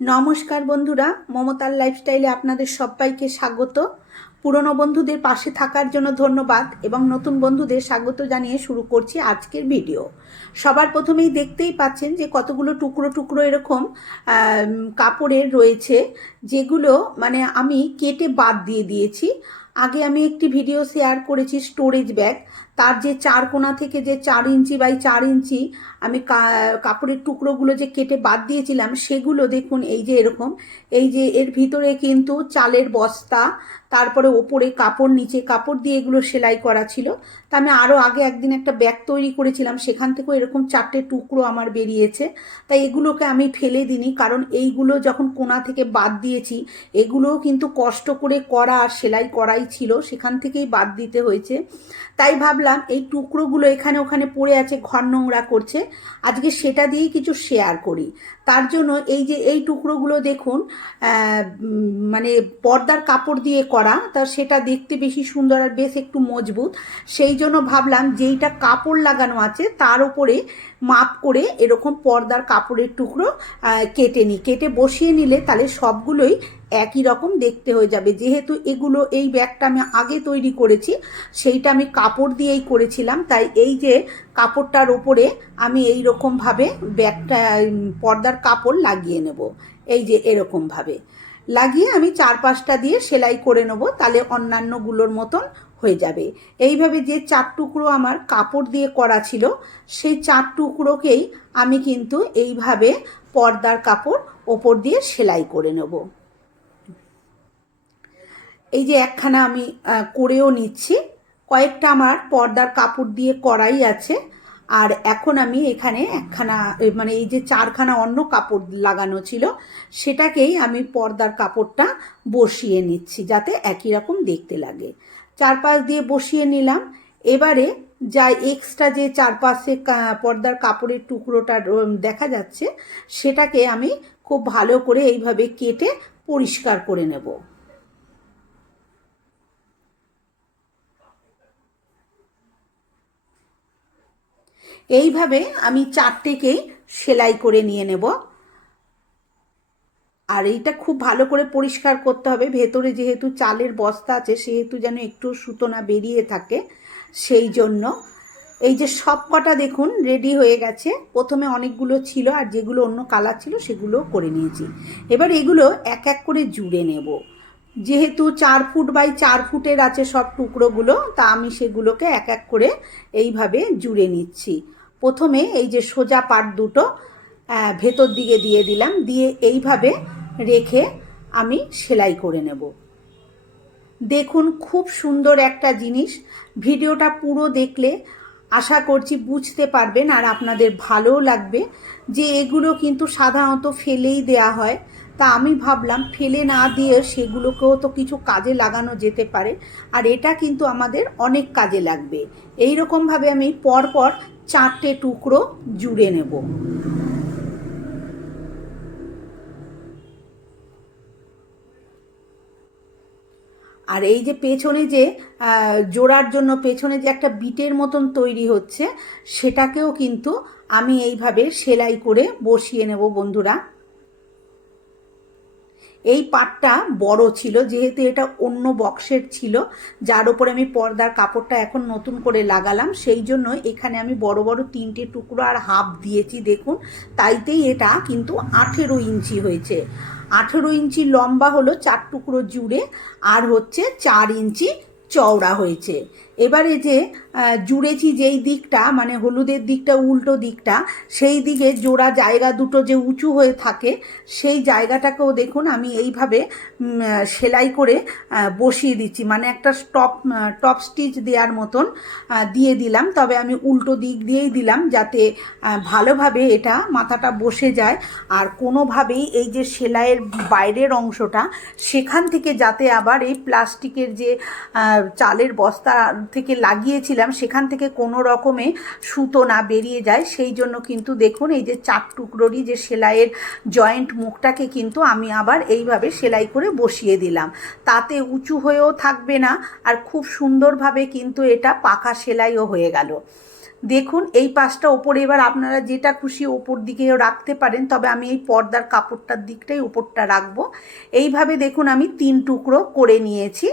নমস্কার বন্ধুরা মমতার লাইফস্টাইলে আপনাদের সবাইকে স্বাগত। পুরনো বন্ধুদের পাশে থাকার জন্য ধন্যবাদ এবং নতুন বন্ধুদের স্বাগত জানিয়ে শুরু করছি আজকের ভিডিও। সবার প্রথমেই দেখতেই পাচ্ছেন যে কতগুলো টুকরো টুকরো এরকম কাপড়ের রয়েছে, যেগুলো মানে আমি কেটে বাদ দিয়ে দিয়েছি। আগে আমি একটি ভিডিও শেয়ার করেছি স্টোরেজ ব্যাগ। তার যে চার কোনা থেকে যে চার ইঞ্চি বাই চার ইঞ্চি আমি কাপড়ের টুকরোগুলো যে কেটে বাদ দিয়েছিলাম, সেগুলো দেখুন এই যে এরকম। এই যে এর ভিতরে কিন্তু চালের বস্তা তারপরে ওপরে কাপড়, নিচে কাপড় দিয়ে এগুলো সেলাই করা ছিল। তা আমি আরও আগে একদিন একটা ব্যাগ তৈরি করেছিলাম, সেখান থেকেও এরকম চারটে টুকরো আমার বেরিয়েছে। তাই এগুলোকে আমি ফেলে দিইনি, কারণ এইগুলো যখন কোনা থেকে বাদ দিয়েছি, এগুলোও কিন্তু কষ্ট করে করা আর সেলাই করাই ছিল, সেখান থেকেই বাদ দিতে হয়েছে। তাই ভাবলাম এই টুকরোগুলো এখানে ওখানে পড়ে আছে, ঘর নোংরা করছে, আজকে সেটা দিয়েই কিছু শেয়ার করি। তার জন্য এই যে এই টুকরোগুলো দেখুন মানে পর্দার কাপড় দিয়ে করা তা সেটা দেখতে বেশি সুন্দর আর বেশ একটু মজবুত। সেই জন্য ভাবলাম যেইটা কাপড় লাগানো আছে, তার উপরে মাপ করে এরকম পর্দার কাপড়ের টুকরো কেটে নিই। কেটে বসিয়ে নিলে তাহলে সবগুলোই একই রকম দেখতে হয়ে যাবে। যেহেতু এগুলো এই ব্যাগটা আমি আগে তৈরি করেছি, সেইটা আমি কাপড় দিয়েই করেছিলাম। তাই এই যে কাপড়টার ওপরে আমি এই রকমভাবে ব্যাগটা পর্দার কাপড় লাগিয়ে নেব। এই যে এরকমভাবে। লাগিয়ে আমি চার পাঁচটা দিয়ে সেলাই করে নেব, তাহলে অন্যান্যগুলোর মতন হয়ে যাবে। এইভাবে যে চার টুকরো আমার কাপড় দিয়ে করা ছিল, সেই চার টুকরোকেই আমি কিন্তু এইভাবে পর্দার কাপড় ওপর দিয়ে সেলাই করে নেব। এই যে একখানা আমি করেও নিচ্ছি। কয়েকটা আমার পর্দার কাপড় দিয়ে করাই আছে। আর এখন আমি এখানে একখানা মানে এই যে চারখানা অন্য কাপড় লাগানো ছিল, সেটাকেই আমি পর্দার কাপড়টা বসিয়ে নিচ্ছি যাতে একই রকম দেখতে লাগে। চারপাশ দিয়ে বসিয়ে নিলাম। এবারে যা এক্সট্রা যে চারপাশে পর্দার কাপড়ের টুকরোটা দেখা যাচ্ছে, সেটাকে আমি খুব ভালো করে এইভাবে কেটে পরিষ্কার করে নেব। এইভাবে আমি চারটেকেই সেলাই করে নিয়ে নেব। আর এইটা খুব ভালো করে পরিষ্কার করতে হবে। ভেতরে যেহেতু চালের বস্তা আছে, সেহেতু যেন একটু সুতো না বেরিয়ে থাকে, সেই জন্য। এই যে সব কটা দেখুন রেডি হয়ে গেছে। প্রথমে অনেকগুলো ছিল আর যেগুলো অন্য কালার ছিল সেগুলো করে নিয়েছি। এবার এগুলো এক এক করে জুড়ে নেব। যেহেতু চার ফুট বাই চার ফুটের আছে সব টুকরোগুলো, তা আমি সেগুলোকে এক এক করে এইভাবে জুড়ে নিচ্ছি। প্রথমে এই যে সোজা পাট দুটো ভেতর দিকে দিয়ে দিলাম, দিয়ে এইভাবে রেখে আমি সেলাই করে নেব। দেখুন খুব সুন্দর একটা জিনিস। ভিডিওটা পুরো দেখলে আশা করছি বুঝতে পারবেন আর আপনাদের ভালোও লাগবে যে এগুলো কিন্তু সাধারণত ফেলেই দেয়া হয়। তা আমি ভাবলাম ফেলে না দিয়ে সেগুলোকেও তো কিছু কাজে লাগানো যেতে পারে, আর এটা কিন্তু আমাদের অনেক কাজে লাগবে। এই রকমভাবে আমি পরপর চারটে টুকরো জুড়ে নেব। আর এই যে পেছনে যে জোড়ার জন্য পেছনে যে একটা বিটের মতন তৈরি হচ্ছে, সেটাকেও কিন্তু আমি এইভাবে সেলাই করে বসিয়ে নেব বন্ধুরা। এই পাটটা বড় ছিল, যেহেতু এটা অন্য বক্সের ছিল, যার উপরে আমি পর্দার কাপড়টা এখন নতুন করে লাগালাম, সেই জন্য এখানে আমি বড় বড় তিনটে টুকরো আর হাফ দিয়েছি, দেখুন। তাইতেই এটা কিন্তু আঠেরো ইঞ্চি হয়েছে। আঠেরো ইঞ্চি লম্বা হলো চার টুকরো জুড়ে, আর হচ্ছে চার ইঞ্চি চওড়া হয়েছে। এবারে যে জুড়েছি যেই দিকটা মানে হলুদের দিকটা, উল্টো দিকটা, সেই দিকে জোড়া জায়গা দুটো যে উঁচু হয়ে থাকে, সেই জায়গাটাকেও দেখুন আমি এইভাবে সেলাই করে বসিয়ে দিচ্ছি। মানে একটা টপ টপ স্টিচ দেওয়ার মতন দিয়ে দিলাম। তবে আমি উল্টো দিক দিয়েই দিলাম যাতে ভালোভাবে এটা মাথাটা বসে যায়। আর কোনোভাবেই এই যে সেলাইয়ের বাইরের অংশটা, সেখান থেকে যাতে আবার এই প্লাস্টিকের যে চালের বস্তা থেকে লাগিয়েছিলাম, সেখান থেকে কোনো রকমে সুতো না বেরিয়ে যায়। সেই জন্য কিন্তু দেখুন, এই যে চার টুকরোরই যে সেলাইয়ের জয়েন্ট মুখটাকে কিন্তু আমি আবার এইভাবে সেলাই করে বসিয়ে দিলাম। তাতে উঁচু হয়েও থাকবে না আর খুব সুন্দরভাবে কিন্তু এটা পাকা সেলাইও হয়ে গেল। দেখুন, এই পাশটা ওপরে এবার আপনারা যেটা খুশি ওপর দিকেও রাখতে পারেন, তবে আমি এই পর্দার কাপড়টার দিকটাই ওপরটা রাখব। এইভাবে দেখুন, আমি তিন টুকরো করে নিয়েছি।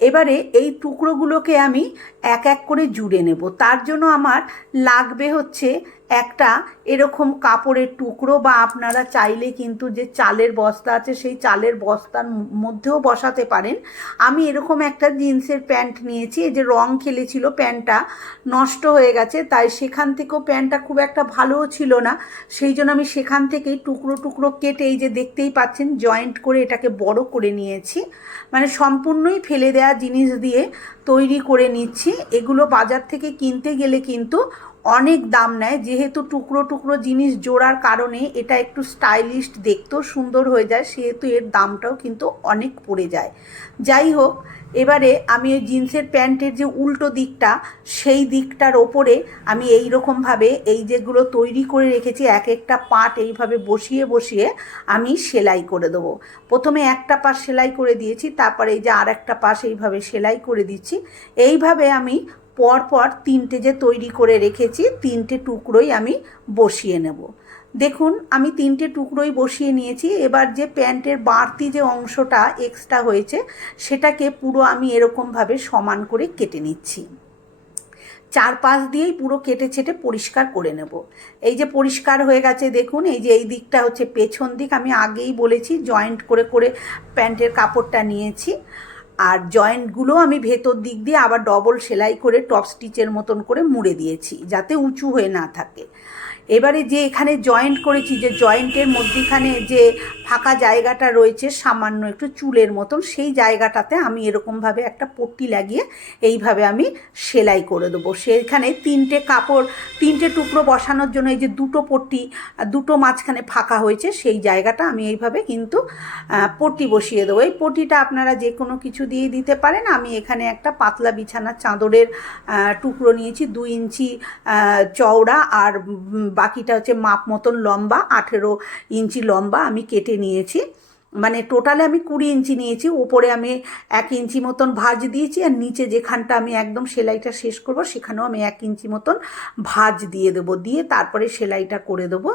এবারে এই টুকরোগুলোকে আমি এক এক করে জুড়ে নেব। তার জন্য আমার লাগবে হচ্ছে একটা এরকম কাপড়ের টুকরো বা আপনারা চাইলে কিন্তু যে চালের বস্তা আছে, সেই চালের বস্তার মধ্যেও বসাতে পারেন। আমি এরকম একটা জিন্সের প্যান্ট নিয়েছি, এই যে রং খেলেছিল প্যান্টটা, নষ্ট হয়ে গেছে, তাই সেখান থেকেও প্যান্টটা খুব একটা ভালোও ছিল না। সেই জন্য আমি সেখান থেকেই টুকরো টুকরো কেটে এই যে দেখতেই পাচ্ছেন, জয়েন্ট করে এটাকে বড় করে নিয়েছি। মানে সম্পূর্ণই ফেলে দেওয়া জিনিস দিয়ে তৈরি করে নিচ্ছি। এগুলো বাজার থেকে কিনতে গেলে কিন্তু অনেক দাম নেয়। যেহেতু টুকরো টুকরো জিনিস জোড়ার কারণে এটা একটু স্টাইলিশ দেখতেও সুন্দর হয়ে যায়, সেহেতু এর দামটাও কিন্তু অনেক পড়ে যায়। যাই হোক, এবারে আমি ওই জিন্সের প্যান্টের যে উল্টো দিকটা, সেই দিকটার ওপরে আমি এই রকমভাবে এই যেগুলো তৈরি করে রেখেছি, এক একটা পাট এইভাবে বসিয়ে বসিয়ে আমি সেলাই করে দেবো। প্রথমে একটা পাশ সেলাই করে দিয়েছি, তারপরে এই যে আর একটা পাশ এইভাবে সেলাই করে দিচ্ছি। এইভাবে আমি পর পর তিনটে যে তৈরি করে রেখেছি, তিনটে টুকরোই আমি বসিয়ে নেব। দেখুন, আমি তিনটে টুকরোই বসিয়ে নিয়েছি। এবার যে প্যান্টের বাড়তি যে অংশটা এক্সট্রা হয়েছে, সেটাকে পুরো আমি এরকমভাবে সমান করে কেটে নিচ্ছি। চার পাশ দিয়েই পুরো কেটে ছেটে পরিষ্কার করে নেব। এই যে পরিষ্কার হয়ে গেছে, দেখুন, এই যে এই দিকটা হচ্ছে পেছন দিক। আমি আগেই বলেছি, জয়েন্ট করে করে প্যান্টের কাপড়টা নিয়েছি। আর জয়েন্টগুলো আমি ভেতর দিক দিয়ে আবার ডবল সেলাই করে টপ স্টিচের মতন করে মুড়ে দিয়েছি, যাতে উঁচু হয়ে না থাকে। এবারে যে এখানে জয়েন্ট করেছি, যে জয়েন্টের মধ্যেখানে যে ফাঁকা জায়গাটা রয়েছে, সামান্য একটু চুলের মতন, সেই জায়গাটাতে আমি এরকমভাবে একটা পট্টি লাগিয়ে এইভাবে আমি সেলাই করে দেবো। সেখানে তিনটে কাপড়, তিনটে টুকরো বসানোর জন্য এই যে দুটো পট্টি, দুটো মাঝখানে ফাঁকা হয়েছে, সেই জায়গাটা আমি এইভাবে কিন্তু পট্টি বসিয়ে দেবো। এই পট্টিটা আপনারা যে কোনো কিছু দিয়ে দিতে পারেন। আমি এখানে একটা পাতলা বিছানা চাদরের টুকরো নিয়েছি, দুই ইঞ্চি চওড়া আর বাকিটা হচ্ছে মাপ মতন লম্বা, আঠেরো ইঞ্চি লম্বা আমি কেটে নিয়েছি। মানে টোটালে আমি কুড়ি ইঞ্চি নিয়েছি ওপরে আমি এক ইঞ্চি মতন ভাজ দিয়েছি আর নিচে যেখানটা আমি একদম সেলাইটা শেষ করব সেখানেও আমি এক ইঞ্চি মতন ভাজ দিয়ে দেবো, দিয়ে তারপরে সেলাইটা করে দেবো।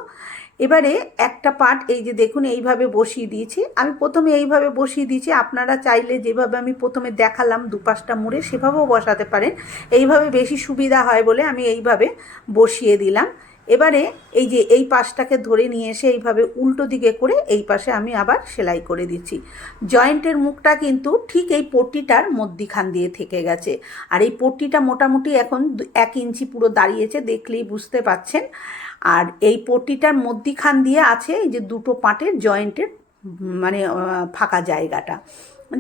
এবারে একটা পার্ট এই যে দেখুন এইভাবে বসিয়ে দিয়েছি। আমি প্রথমে এইভাবে বসিয়ে দিয়েছি, আপনারা চাইলে যেভাবে আমি প্রথমে দেখালাম দুপাশটা মুড়ে সেভাবেও বসাতে পারেন। এইভাবে বেশি সুবিধা হয় বলে আমি এইভাবে বসিয়ে দিলাম। এবারে এই যে এই পাশটাকে ধরে নিয়ে এসে এইভাবে উল্টো দিকে করে এই পাশে আমি আবার সেলাই করে দিচ্ছি। জয়েন্টের মুখটা কিন্তু ঠিক এই পট্টিটার মধ্যিখান দিয়ে থেকে গেছে। আর এই পট্টিটা মোটামুটি এখন এক ইঞ্চি পুরো দাঁড়িয়েছে, দেখলেই বুঝতে পাচ্ছেন। আর এই পট্টিটার মধ্যিখান দিয়ে আছে এই যে দুটো পাটের জয়েন্টের মানে ফাঁকা জায়গাটা।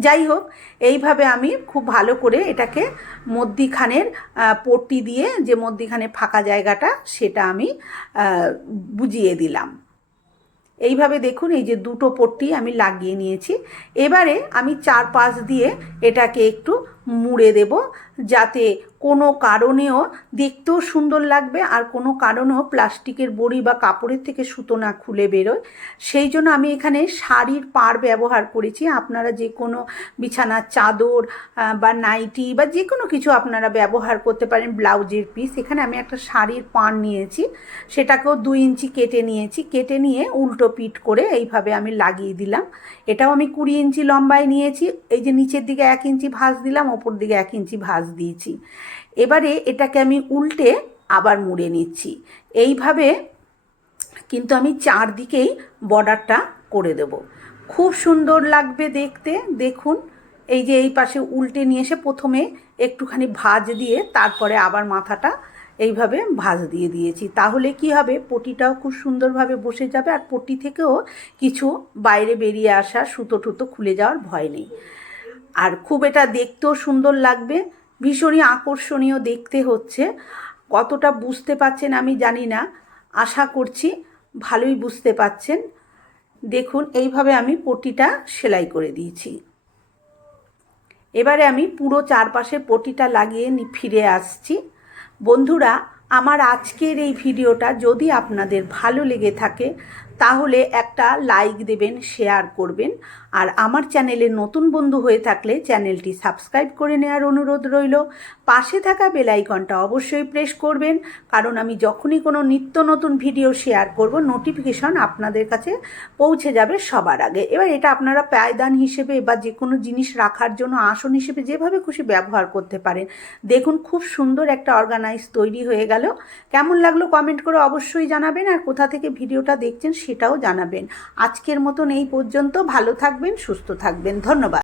যাই হোক এইভাবে আমি খুব ভালো করে এটাকে মধ্যিখানের পট্টি দিয়ে যে মধ্যিখানে ফাঁকা জায়গাটা সেটা আমি বুঝিয়ে দিলাম। এইভাবে দেখুন এই যে দুটো পট্টি আমি লাগিয়ে নিয়েছি। এবারে আমি চার পাশ দিয়ে এটাকে একটু মুড়ে দেব। যাতে কোনো কারণেও দেখতেও সুন্দর লাগবে আর কোনো কারণেও প্লাস্টিকের বড়ি বা কাপড়ের থেকে সুতো না খুলে বেরোয়। সেই জন্য আমি এখানে শাড়ির পার ব্যবহার করেছি। আপনারা যে কোনো বিছানার চাদর বা নাইটি, বা যে কোনো কিছু আপনারা ব্যবহার করতে পারেন ব্লাউজের পিস এখানে আমি একটা শাড়ির পার নিয়েছি। সেটাকেও দুই ইঞ্চি কেটে নিয়েছি। কেটে নিয়ে উল্টো পিট করে এইভাবে আমি লাগিয়ে দিলাম। এটাও আমি কুড়ি ইঞ্চি লম্বায় নিয়েছি। এই যে নিচের দিকে এক ইঞ্চি ভাঁজ দিলাম, ওপর দিকে এক ইঞ্চি ভাঁজ দিয়েছি। এবারে এটাকে আমি উল্টে আবার মুড়ে নিচ্ছি। এইভাবে কিন্তু আমি চারদিকেই বর্ডারটা করে দেব। খুব সুন্দর লাগবে দেখতে। দেখুন, এই যে এই পাশে উল্টে নিয়ে এসে প্রথমে একটুখানি ভাজ দিয়ে তারপরে আবার মাথাটা এইভাবে ভাজ দিয়ে দিয়েছি। তাহলে কি হবে? পটিটাও খুব সুন্দরভাবে বসে যাবে আর পটি থেকেও কিছু বাইরে বেরিয়ে আসা সুতো টুতো খুলে যাওয়ার ভয় নেই। আর খুব এটা দেখতেও সুন্দর লাগবে। ভীষণই আকর্ষণীয় দেখতে হচ্ছে। কতটা বুঝতে পাচ্ছেন আমি জানি না। আশা করছি ভালোই বুঝতে পাচ্ছেন। দেখুন, এইভাবে আমি পটিটা সেলাই করে দিয়েছি। এবারে আমি পুরো চারপাশে পটিটা লাগিয়ে ফিরে আসছি। বন্ধুরা, আমার আজকের এই ভিডিওটা যদি আপনাদের ভালো লেগে থাকে তাহলে একটা লাইক দেবেন শেয়ার করবেন। আর আমার চ্যানেলে নতুন বন্ধু হয়ে থাকলে চ্যানেলটি সাবস্ক্রাইব করে নেওয়ার অনুরোধ রইল। পাশে থাকা বেলাইকনটা অবশ্যই প্রেস করবেন, কারণ আমি যখনই কোনো নিত্য নতুন ভিডিও শেয়ার করব নোটিফিকেশন আপনাদের কাছে পৌঁছে যাবে সবার আগে। এবার এটা আপনারা পায়দান হিসেবে বা যে কোনো জিনিস রাখার জন্য আসন হিসেবে যেভাবে খুশি ব্যবহার করতে পারেন। দেখুন, খুব সুন্দর একটা অর্গানাইজ তৈরি হয়ে গেল। কেমন লাগল কমেন্ট করে অবশ্যই জানাবেন। আর কোথা থেকে ভিডিওটা দেখছেন সেটাও জানাবেন। আজকের মতন এই পর্যন্ত। ভালো থাকবেন সুস্থ থাকবেন। ধন্যবাদ।